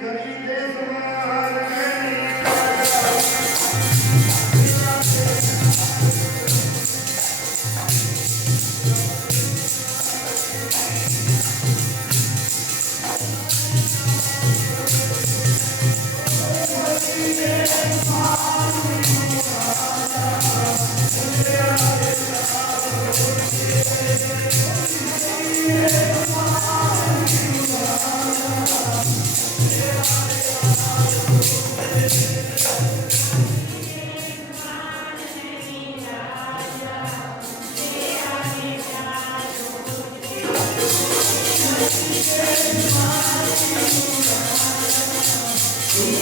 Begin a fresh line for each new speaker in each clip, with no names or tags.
Yeah.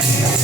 Thank